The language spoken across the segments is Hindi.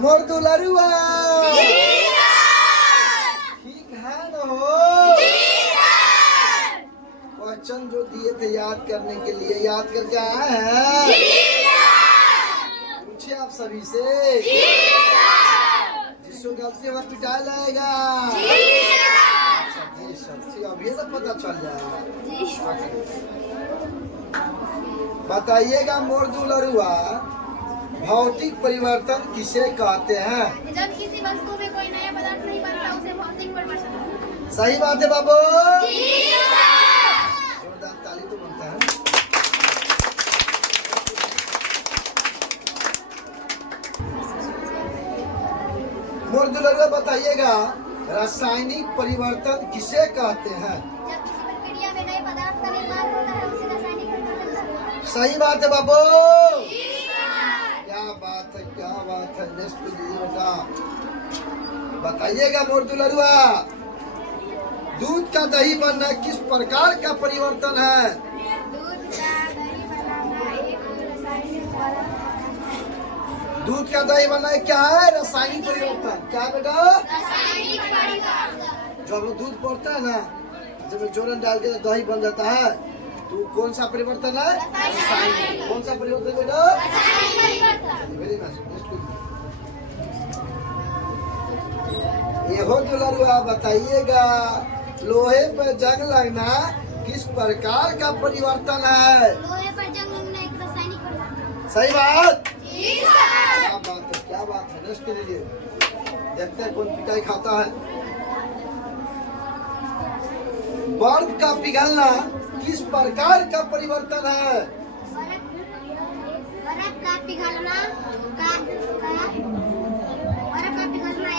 मोर दुलरुआ ठीक है न हो? क्वेश्चन जो दिए थे याद करने के लिए याद करके आए हैं? पूछिए आप सभी से। जिसको गलती होगा पिटाया जाएगा। अच्छा जी सच्ची अब ये तो पता चल जाएगा। बताइएगा मोर दुलरुआ भौतिक परिवर्तन किसे कहते हैं? जब किसी वस्तु में कोई नया पदार्थ नहीं बनता उसे भौतिक परिवर्तन। सही बात है बाबू। जोरदार ताली तो बनता है। मोर दुलरुआ बताइएगा रासायनिक परिवर्तन किसे कहते हैं? जब किसी प्रक्रिया में नए पदार्थ का निर्माण होता है उसे रासायनिक परिवर्तन कहते हैं। सही बात है बाबू। क्या बात है क्या बात है। नेक्स्ट लीजिए बेटा। बताइएगा मोर दुलरुआ दूध का दही बनना किस प्रकार का परिवर्तन है? दूध का दही बनाना एक क्या है रासायनिक परिवर्तन? क्या बेटा? रासायनिक परिवर्तन। जो हम लोग दूध पड़ता है ना जब जोरन डाल के दही बन जाता है तो कौन सा परिवर्तन है? रासायनिक। कौन सा परिवर्तन बेटा? Very nice. ये हो दुलरुआ बताइएगा लोहे पर जंग लगना किस प्रकार का परिवर्तन है? लोहे पर जंग लगना एक रासायनिक परिवर्तन। सही बात। जी क्या बात है। नेक्स्ट लीजिए। देखते हैं कौन पिटाई खाता है। बर्फ का पिघलना किस प्रकार का परिवर्तन है? बर्फ का पिघलना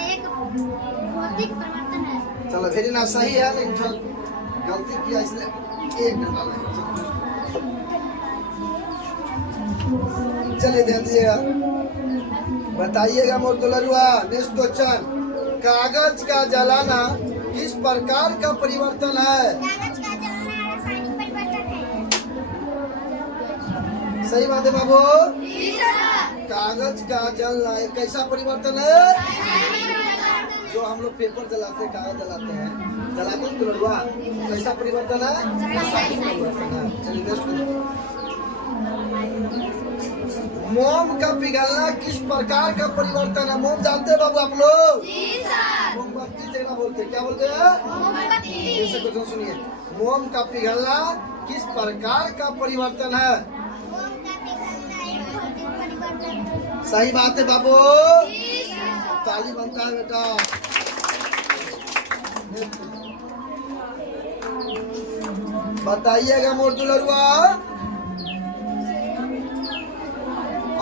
एक भौतिक परिवर्तन है। चलो वेरी ना सही है लेकिन जो गलती किया इसने एक न डाला है। चलिए ध्यान दीजिएगा। बताइएगा मोर दुलरुआ नेक्स्ट क्वेश्चन कागज का जलाना किस प्रकार का परिवर्तन है? कागज का जलाना रासायनिक परिवर्तन है। सही बात है बाबू। कागज का जलना एक कैसा परिवर्तन है? जो हम लोग पेपर जलाते हैं कागज जलाते हैं दुलरुआ कैसा परिवर्तन है? रासायनिक परिवर्तन है। चलिए नेक्स्ट मोम का पिघलना किस प्रकार का परिवर्तन है? मोम जानते हैं बाबू आप लोग? मोमबत्ती जगह बोलते हैं। क्या बोलते हैं? जैसे क्वेश्चन सुनिए मोम का पिघलना किस प्रकार का परिवर्तन है? सही बात है बाबू। ताली बनता है बेटा। बताइएगा मोर दुलरुआ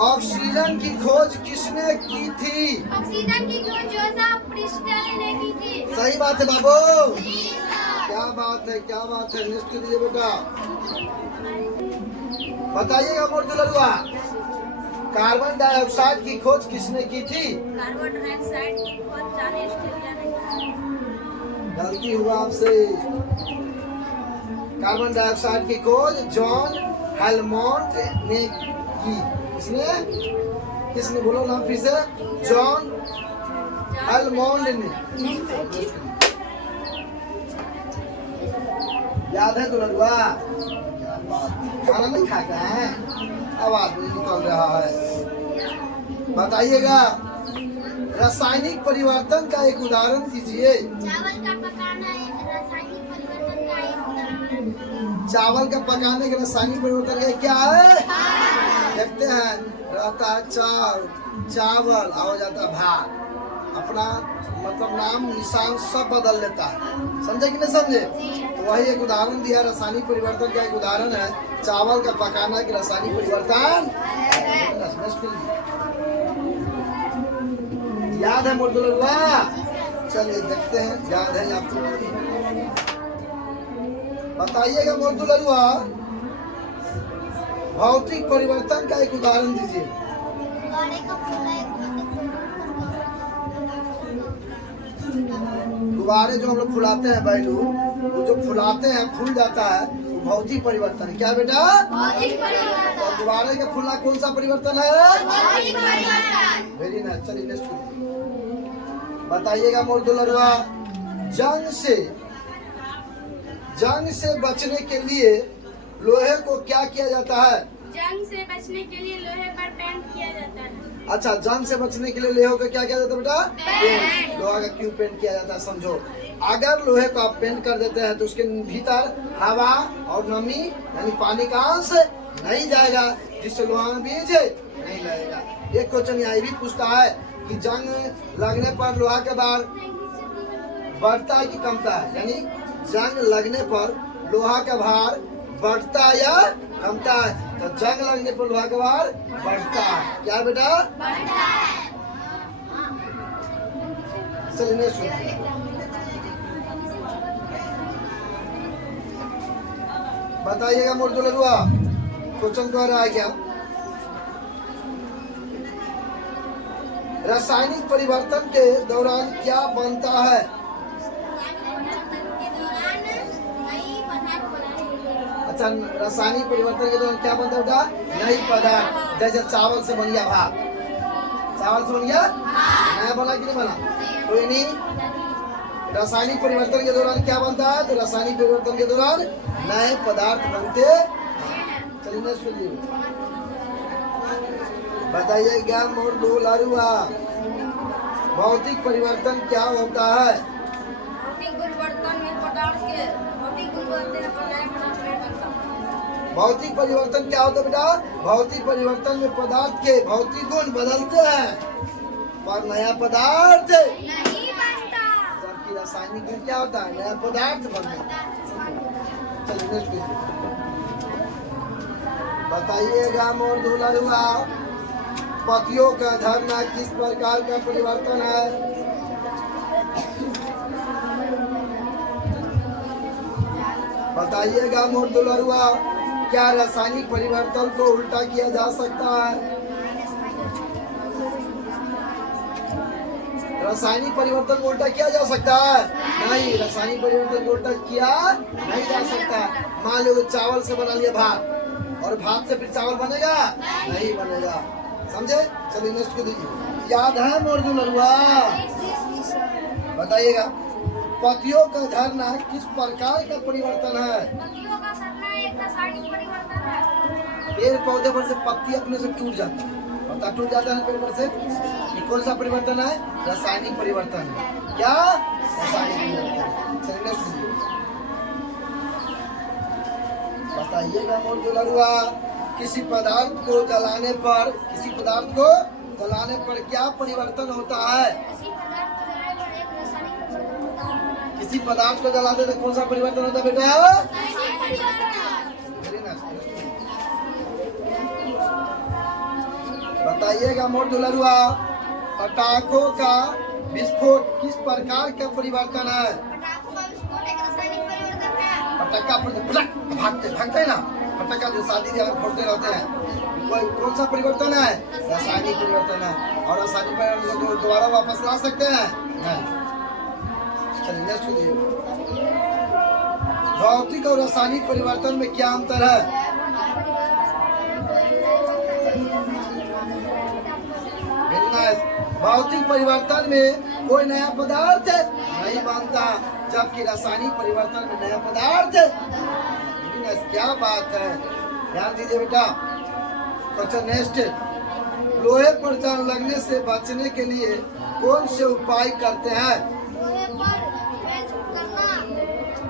ऑक्सीजन की खोज किसने की थी? ऑक्सीजन की खोज जोसेफ प्रिस्टल ने की थी। सही बात है बाबू। क्या बात है क्या बात है। नेक्स्ट कीजिए बेटा। बताइएगा मोर दुलरुआ कार्बन डाइऑक्साइड की खोज किसने की थी? कार्बन डाइऑक्साइड की खोज जॉन ऑस्ट्रेलिया ने की। गलती हुआ आपसे। कार्बन डाइऑक्साइड की खोज जॉन हेलमोंट ने की। किसने बोलो नाम फिर से? जॉन हेलमोंट ने। याद है दुलरुआ? खाना नहीं खाता है आवाज नहीं निकल रहा है। बताइएगा रासायनिक परिवर्तन का एक उदाहरण दीजिए। चावल का पकाना एक रासायनिक परिवर्तन का एक उदाहरण। चावल का पकाने के रासायनिक परिवर्तन का क्या है? देखते हैं रहता है चावल हो जाता है भात। अपना मतलब नाम निशान सब बदल लेता है। समझे कि नहीं समझे? तो वही एक उदाहरण दिया रासायनिक परिवर्तन का एक उदाहरण है चावल का पकाना के रासायनिक परिवर्तन। याद है मोर दुलरुआ? चलिए देखते हैं याद है आपको। बताइएगा मोर दुलरुआ भौतिक परिवर्तन का एक उदाहरण दीजिए। गुब्बारे जो हम लोग फुलाते हैं बैलून वो जो फुलाते हैं फूल जाता है वो भौतिक परिवर्तन। क्या बेटा? भौतिक परिवर्तन। गुब्बारे का फूलना कौन सा परिवर्तन है? Very nice. चलिए नेक्स्ट बताइएगा मोर दुलरुआ, जंग से बचने के लिए लोहे को क्या किया जाता है? जंग से बचने के लिए लोहे पर पेंट किया जाता है। अच्छा, जंग से बचने के लिए लोहे को क्या किया जाता है बेटा? पेंट। लोहा का क्यों पेंट किया जाता है समझो। अगर लोहे को आप पेंट कर देते हैं तो उसके भीतर हवा और नमी यानी पानी का अंश नहीं जाएगा, जिससे लोहा में बीज नहीं लगेगा। एक क्वेश्चन यहाँ भी पूछता है कि जंग लगने पर लोहा के भार बढ़ता है कि कमता है? यानी जंग लगने पर लोहा का भार बढ़ता है या कमता है? तो जंग लगने पर लोहा का भार बढ़ता है। क्या बेटा? चलिए सुनिए, बताइएगा मोर दुलरुआ, क्वेश्चन कह रहा है क्या? रासायनिक परिवर्तन के दौरान क्या बनता है? अच्छा, रासायनिक परिवर्तन के दौरान क्या बनता है बेटा? नई पदार्थ। जैसे चावल से बन गया भात, चावल से बन गया नया बना कि नहीं बना? तो यानी रासायनिक परिवर्तन के दौरान क्या बनता है? तो रासायनिक परिवर्तन के दौरान नए पदार्थ बनते। चलिए सुनिए, बताइएगा मोर दुलरुआ, भौतिक परिवर्तन क्या होता है? भौतिक परिवर्तन में पदार्थ के भौतिक गुण बनते हैं पर नए पदार्थ नहीं बनता। भौतिक परिवर्तन क्या होता है बेटा? भौतिक परिवर्तन में पदार्थ के भौतिक गुण बदलते हैं पर नया पदार्थ नहीं बनता। जबकि रासायनिक गुण क्या होता है? नया पदार्थ बनता है। चलिए नेक्स्ट क्वेश्चन बताइएगा मोर दुलरुआ, पतियों का धरना किस प्रकार का परिवर्तन है? बताइएगा मोर दुलरुआ, क्या रासायनिक परिवर्तन को उल्टा किया जा सकता है? रासायनिक परिवर्तन को उल्टा किया जा सकता है? नहीं, रासायनिक परिवर्तन को उल्टा किया नहीं जा सकता। मान लो चावल से बना लिया भात और भात से फिर चावल बनेगा? नहीं बनेगा। समझे? चलिए नेक्स्ट को दीजिए। याद है मोर दुलरुआ? बताइएगा, पतियों का झरना किस प्रकार का परिवर्तन है? पत्तियों का सड़ना एक रासायनिक परिवर्तन है। पेड़ पौधे पर से पत्ती अपने से टूट जाती है, पत्ता टूट जाता है पेड़ पर से। ये कौन सा परिवर्तन है? रासायनिक परिवर्तन है। क्या? रासायनिक परिवर्तन। चलिए नेक्स्ट कीजिए। बताइएगा मोर दुलरुआ, किसी पदार्थ को जलाने पर क्या परिवर्तन होता है? किसी पदार्थ को जलाने पर कौन सा परिवर्तन होता है बेटा? बताइएगा मोर दुलरुआ, पटाखों का विस्फोट किस प्रकार का परिवर्तन है? पटाखों का विस्फोट एक रासायनिक परिवर्तन है। पटाखा भागते हैं ना, पटाखा जो शादी ब्याह में फोड़ते रहते हैं, कौन सा परिवर्तन है? रासायनिक परिवर्तन है। और रासायनिक परिवर्तन को दोबारा वापस ला सकते हैं? नहीं। चलिए नेक्स्ट देखिए, भौतिक और रासायनिक परिवर्तन में क्या अंतर है? भौतिक परिवर्तन में कोई नया पदार्थ नहीं बनता, जबकि रासायनिक परिवर्तन में नया पदार्थ। क्या बात है, ध्यान दीजिए बेटा। क्वेश्चन नेक्स्ट, लोहे पर जंग लगने से बचने के लिए कौन से उपाय करते हैं? लोहे पर पेंट करना,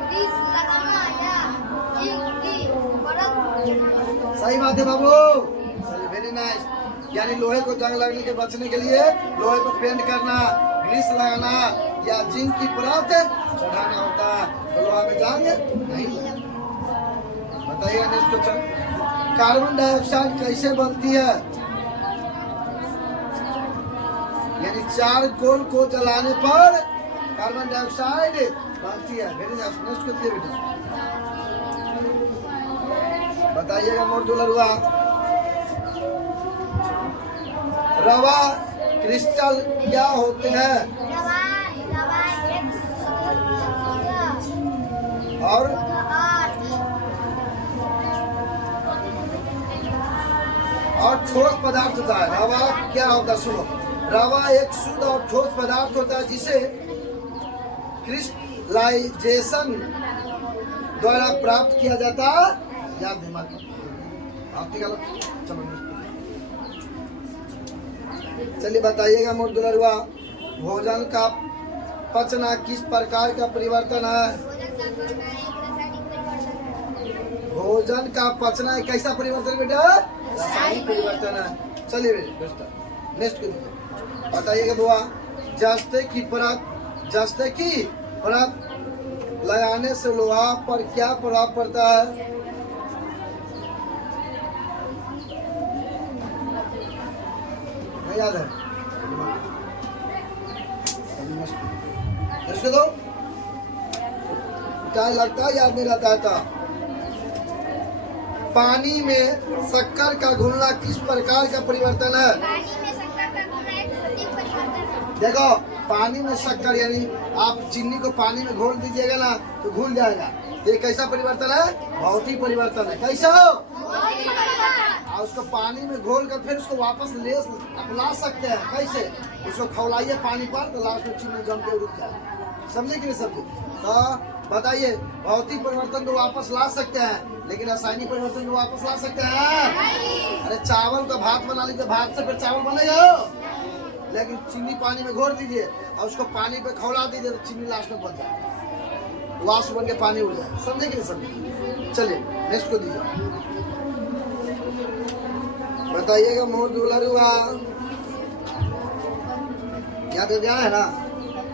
ग्रीस लगाना या इंक की परत। सही बात है बाबू, वेरी नाइस। यानी लोहे को जंग लगने के बचने के लिए लोहे को पेंट करना, ग्रीस लगाना या जिंक की परत चढ़ाना होता है, तो लोहा में जंग नहीं लगता। बताइए नेक्स्ट क्वेश्चन, कार्बन डाइऑक्साइड कैसे बनती है? यानी चारकोल को जलाने पर कार्बन डाइऑक्साइड बनती है। Very nice. नेक्स्ट क्वेश्चन बेटा, बताइएगा मोर दुलरुआ, रवा क्रिस्टल क्या होते हैं? रवा एक और और ठोस पदार्थ होता है। रवा क्या होता है सुनो, रवा एक शुद्ध और ठोस पदार्थ होता है जिसे क्रिस्टलाइजेशन द्वारा प्राप्त किया जाता है। याद दिमाग आप निकालो। चलिए बताइएगा मोर दुलरुआ, भोजन का पचना किस प्रकार का परिवर्तन है? भोजन का पचना एक कैसा परिवर्तन बेटा? रासायनिक परिवर्तन है। चलिए बेटा नेक्स्ट को बताइएगा बुआ, जस्ते की परत लगाने से लोहा पर क्या प्रभाव पड़ता है? नहीं याद है? इसको दो क्या लगता है, याद नहीं रहता है तो पानी में शक्कर का घुलना किस प्रकार का परिवर्तन है? पानी में शक्कर का घुलना एक भौतिक परिवर्तन है। देखो पानी में शक्कर यानी आप चीनी को पानी में घोल दीजिएगा ना तो घुल जाएगा। तो ये कैसा परिवर्तन है? भौतिक परिवर्तन है। कैसा हो? और उसको पानी में घोल कर फिर उसको वापस ला सकते हैं। कैसे? उसको खौलाइए पानी पर तो लास्ट में चीनी जम के रुक जाए। समझे कि नहीं समझे? तो बताइए, भौतिक परिवर्तन को वापस ला सकते हैं लेकिन रासायनिक परिवर्तन को वापस ला सकते हैं? अरे चावल का भात बना लीजिए, भात से फिर चावल बनेगा, लेकिन चीनी पानी में घोल दीजिए और उसको पानी पे खौला दीजिए तो चीनी लास्ट में बन जाए, लास्ट बन के पानी उड़ जाए। समझे कि नहीं समझे? चलिए नेक्स्ट को दीजिए। बताइएगा मोर दुलरुआ, याद गया है ना?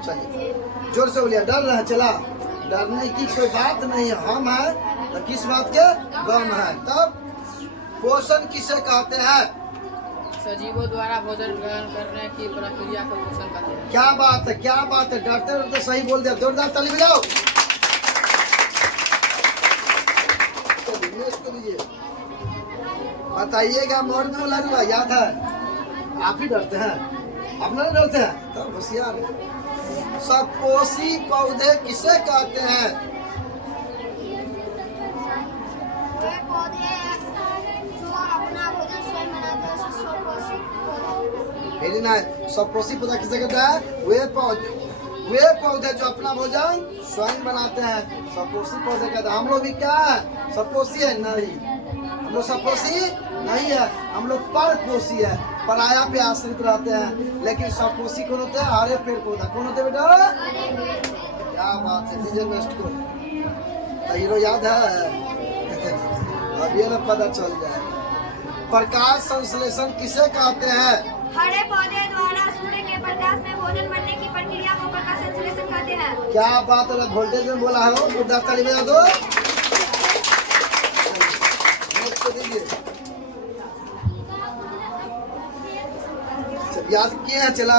चलिए जोर से बोलिए, डर रहा चला? डरने की कोई बात नहीं, हम है तो किस बात के गम है। तब पोषण किसे कहते हैं? सजीवों द्वारा भोजन ग्रहण करने की प्रक्रिया को पोषण कहते हैं। क्या बात है, क्या बात है, डरते डरते सही बोल दिया। जोरदार ताली बजाओ। इसको दीजिए। बताइएगा मोर दुलरुआ, याद है? आप ही डरते हैं, आप नहीं डरते हैं? तब होशियार है। सपोषी पौधे किसे कहते हैं? वे पौधे जो अपना भोजन स्वयं बनाते हैं उसे सपोषी पौधे। Very nice. सपोषी पौधा किसे कहते हैं? वे पौधे जो अपना भोजन स्वयं बनाते हैं सपोषी पौधे कहते हैं। हम लोग भी क्या है? सपोषी है? नहीं, हम लोग सपोषी नहीं है, हम लोग परपोषी है, पराया पे आश्रित रहते हैं। लेकिन सपोषी कौन होते हैं? हरे पेड़ पौधा। कौन होते हैं बेटा? क्या बात है। डीजे नेक्स्ट को हीरो याद है? अब ये ना पता चल जाए। प्रकाश संश्लेषण किसे कहते हैं? हरे पौधे द्वारा सूर्य के प्रकाश में भोजन बनने की प्रक्रिया को प्रकाश संश्लेषण कहते हैं। क्या बात है, वोल्टेज में बोला है वो, ताली बजा दो। याद किए हैं? चला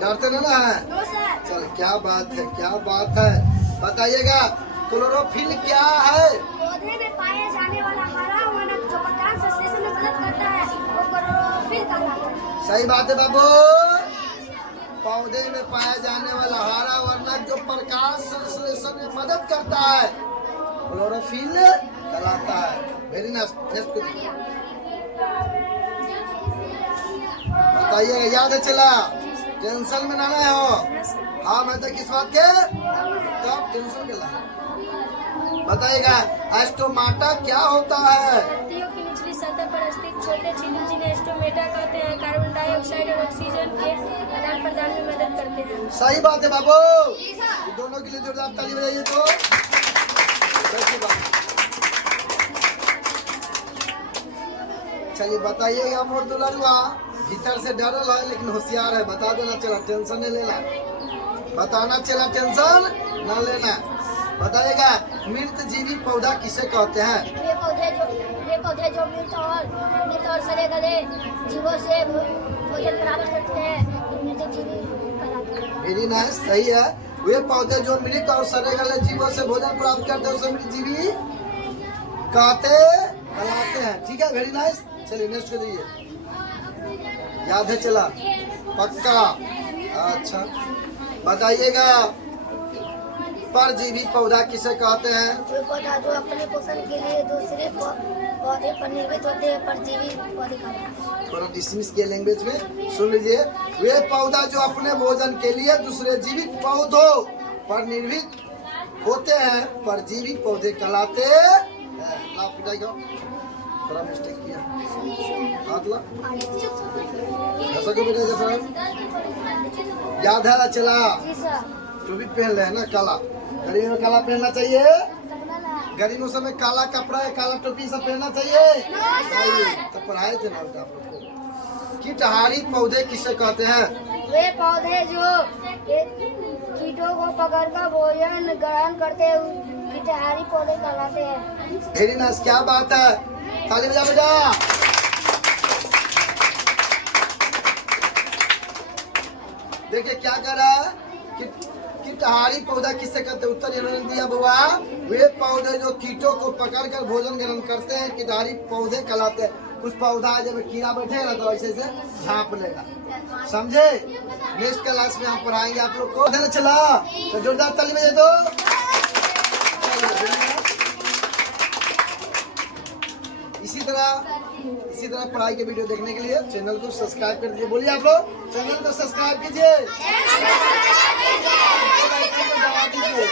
डरते ना है? चल क्या बात है, क्या बात है। बताइएगा क्लोरोफिल क्या है? पौधे में पाया जाने वाला हरा वनक जो प्रकाश संश्लेषण में मदद करता है वो क्लोरोफिल कहलाता है। सही बात है बाबू। पौधे में पाया जाने वाला हरा वर्णक जो प्रकाश संश्लेषण में मदद करता है क्लोरोफिल कहलाता है। Very nice. बताइए, याद है? चला टेंशन में ना हो। हाँ मैं तो किस बात के तब टेंशन के ला। बताइएगा एस्टोमाटा क्या होता है? पत्तियों की निचली सतह पर स्थित छोटे छिद्र जिन्हें एस्टोमेटा कहते हैं कार्बन डाइऑक्साइड और ऑक्सीजन के आदान प्रदान में मदद करते हैं। सही बात है बाबू। दोनों के लिए जोरदार ताली बजाइए। तो चलिए बताइएगा मोर दुलरुआ, भीतर से डरल है लेकिन होशियार है। बता देना चला, टेंशन नहीं लेना। बताना चला, टेंशन न लेना। बताइएगा मृत जीवी पौधा किसे कहते हैं? वे पौधे जो मृत और सड़े गले जीवों से भोजन प्राप्त करते हैं मृत जीवी कहलाते हैं। वेरी नाइस, सही है। वे पौधे जो मृत और सड़े गले जीवों से भोजन प्राप्त करते हैं उसे मृत जीवी कहलाते हैं। ठीक है, वेरी नाइस। चलिए नेक्स्ट कर दीजिए। याद है? चला पक्का? अच्छा बताइएगा परजीवी पौधा किसे कहते हैं? वे पौधा जो अपने पोषण के लिए दूसरे पौधे पर निर्मित होते हैं, परजीवी पौधे कहलाते थोड़ा डिस्मिस के लैंग्वेज में सुन लीजिए। वे पौधा जो अपने भोजन के लिए दूसरे जीवित पौधों पर निर्मित होते हैं, परजीवी पौधे कहलाते हैं। आप पिटाई करो, थोड़ा मिस्टेक किया, हाथ ला ऐसा क्यों बेटा जैसा याद है चला। हैं। जी सर। टोपी पहन रहे हैं ना काला, गर्मी में काला पहनना चाहिए। गर्मी में समय काला कपड़ा या काला टोपी सब पहनना चाहिए। तो पढ़ाए थे ना आप लोग को। कीटहारी पौधे किसे कहते हैं? वे पौधे जो कीटों को पकड़कर भोजन ग्रहण करते हैं, कीटहारी पौधे कहलाते हैं। वेरी नाइस, क्या बात है, ताली बजा बेटा। देखिए क्या कर रहा है, कीटहारी पौधा किससे कहते हैं? उत्तर इन्होंने दिया बुआ, वे पौधे जो कीटों को पकड़कर भोजन ग्रहण करते हैं, कीटहारी पौधे कहलाते हैं। कुछ पौधा जब कीड़ा बैठेगा ना तो ऐसे से झाँप लेगा, समझे? नेक्स्ट क्लास में हम पढ़ाएंगे आप लोग को। चला तो जोरदार ताली बजा दो। इसी तरह पढ़ाई के वीडियो देखने के लिए चैनल को सब्सक्राइब कर दीजिए। बोलिए आप लोग, चैनल को सब्सक्राइब कीजिए, बेल आइकन को दबा दीजिए।